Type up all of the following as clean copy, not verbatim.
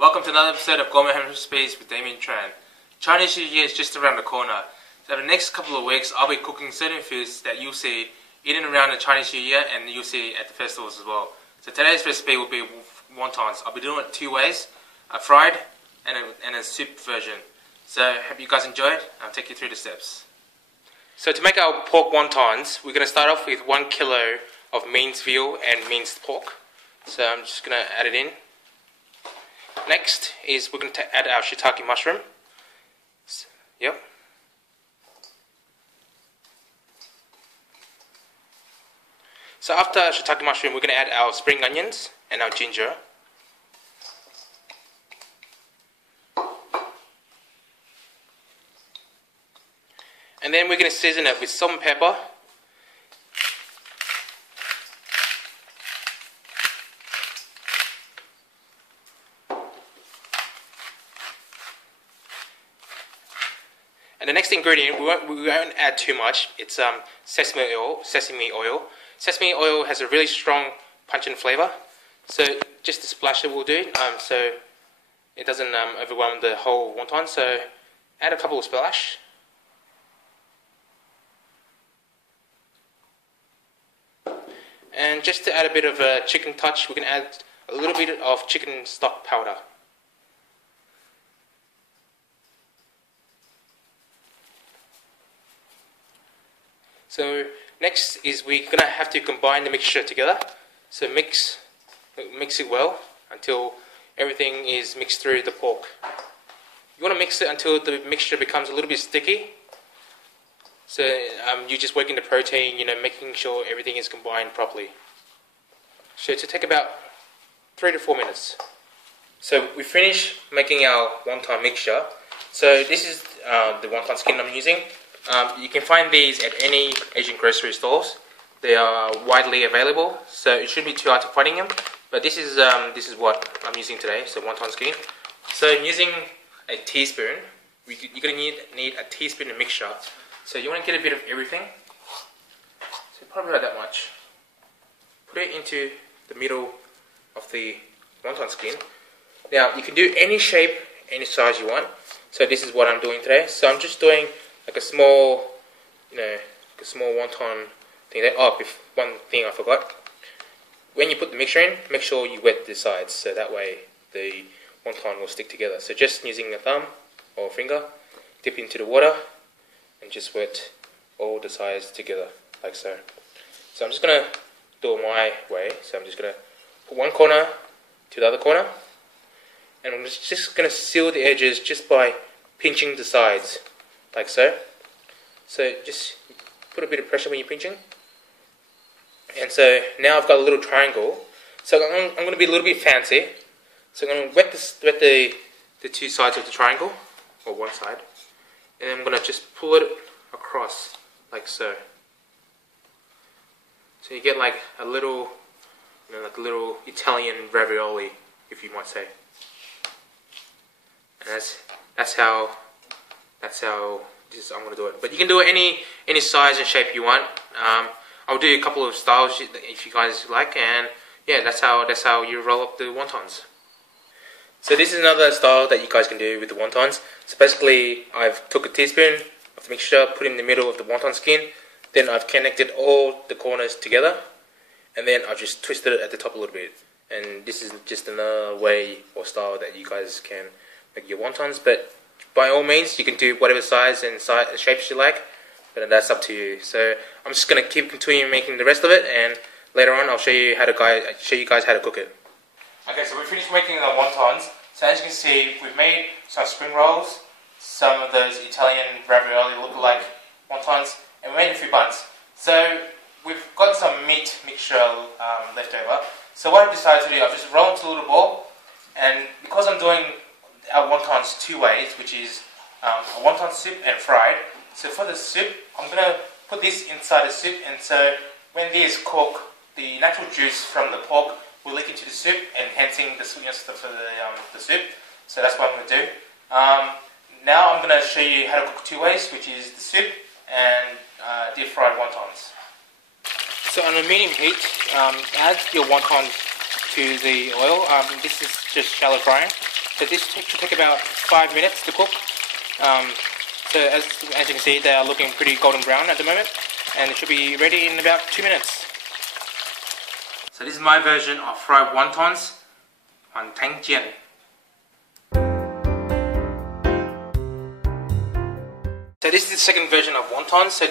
Welcome to another episode of Gourmet Home Space with Damien Tran. Chinese New Year is just around the corner. So the next couple of weeks I'll be cooking certain foods that you'll see eaten around the Chinese New Year and you'll see at the festivals as well. So today's recipe will be wontons. I'll be doing it two ways, a fried and a soup version. So hope you guys enjoyed. I'll take you through the steps. So to make our pork wontons, we're going to start off with 1 kilo of minced veal and minced pork. So I'm just going to add it in. Next is we're going to add our shiitake mushroom. Yep. So after shiitake mushroom, we're going to add our spring onions and our ginger. And then we're going to season it with salt and pepper. And the next ingredient, we won't add too much. It's sesame oil. Sesame oil has a really strong pungent flavor. So just a splash will do, so it doesn't overwhelm the whole wonton. So add a couple of splash. And just to add a bit of a chicken touch, we can add a little bit of chicken stock powder. So next is we're going to have to combine the mixture together. So mix it well until everything is mixed through the pork. You want to mix it until the mixture becomes a little bit sticky. So you're just working the protein, making sure everything is combined properly. So to take about 3 to 4 minutes. So we finished making our wonton mixture. So this is the wonton skin I'm using. You can find these at any Asian grocery stores. They are widely available, so it shouldn't be too hard to finding them. But this is what I'm using today. So wonton skin. So using a teaspoon, you're going to need a teaspoon of mixture. So you want to get a bit of everything. So probably about that much. Put it into the middle of the wonton skin. Now you can do any shape, any size you want. So this is what I'm doing today. So I'm just doing like a small, a small wonton thing there. Oh, one thing I forgot. When you put the mixture in, make sure you wet the sides, so that way the wonton will stick together. So just using a thumb or finger, dip into the water, and just wet all the sides together, like so. So I'm just going to do it my way. So I'm just going to put one corner to the other corner, and I'm just going to seal the edges just by pinching the sides, like so. So just put a bit of pressure when you're pinching. And so now I've got a little triangle. So I'm going to be a little bit fancy. So I'm going to wet the two sides of the triangle, or one side. And I'm going to just pull it across, like so. So you get like a little, like a little Italian ravioli, if you might say. And that's how I'm going to do it. But you can do it any size and shape you want. I'll do a couple of styles if you guys like, and yeah, that's how you roll up the wontons. So this is another style that you guys can do with the wontons. So basically, I've took a teaspoon of the mixture, put it in the middle of the wonton skin, then I've connected all the corners together, and then I've just twisted it at the top a little bit. And this is just another way or style that you guys can make your wontons. But by all means, you can do whatever size and shapes you like, but that's up to you. So I'm just going to keep continuing making the rest of it, and later on I'll show you guys how to cook it. Okay, so we finished making the wontons. So as you can see, we've made some spring rolls, some of those Italian ravioli look-alike wontons, and we made a few buns. So we've got some meat mixture left over. So what I've decided to do, I've just rolled into a little ball, and because I'm doing our wontons two ways, which is a wonton soup and fried. So for the soup, I'm going to put this inside the soup, and so when these cook, the natural juice from the pork will leak into the soup, enhancing the sweetness for the soup. So that's what I'm going to do. Now I'm going to show you how to cook two ways, which is the soup and deep fried wontons. So on a medium heat, add your wontons to the oil. This is just shallow frying. So this should take about 5 minutes to cook. So as you can see, they are looking pretty golden brown at the moment, and it should be ready in about 2 minutes. So this is my version of fried wontons, thanh chien. So this is the second version of wontons. So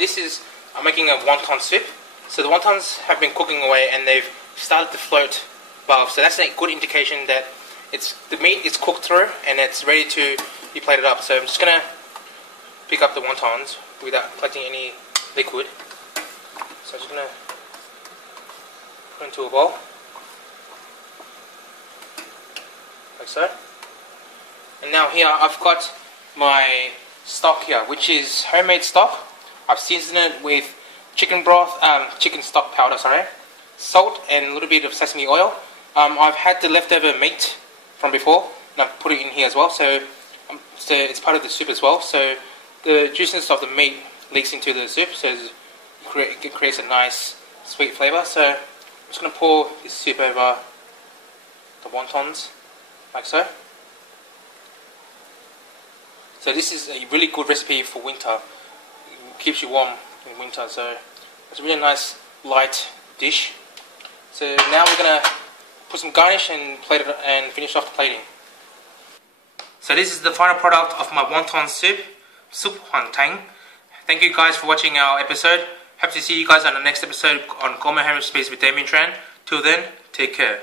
I'm making a wonton soup. So the wontons have been cooking away and they've started to float above. So that's a good indication that the meat is cooked through and it's ready to be plated up. So I'm just gonna pick up the wontons without collecting any liquid. So I'm just gonna put into a bowl, like so. And now here I've got my stock here, which is homemade stock. I've seasoned it with chicken broth, chicken stock powder, salt and a little bit of sesame oil. I've had the leftover meat from before and I've put it in here as well, so it's part of the soup as well. So the juiciness of the meat leaks into the soup, so it creates a nice sweet flavour. So I'm just going to pour this soup over the wontons, like so. So this is a really good recipe for winter. It keeps you warm in winter, so it's a really nice light dish. So now we're going to put some garnish and plate it and finish off the plating. So this is the final product of my wonton soup, hoanh. Thank you guys for watching our episode. Hope to see you guys on the next episode on Gourmet Home Recipes with Damien Tran. Till then, take care.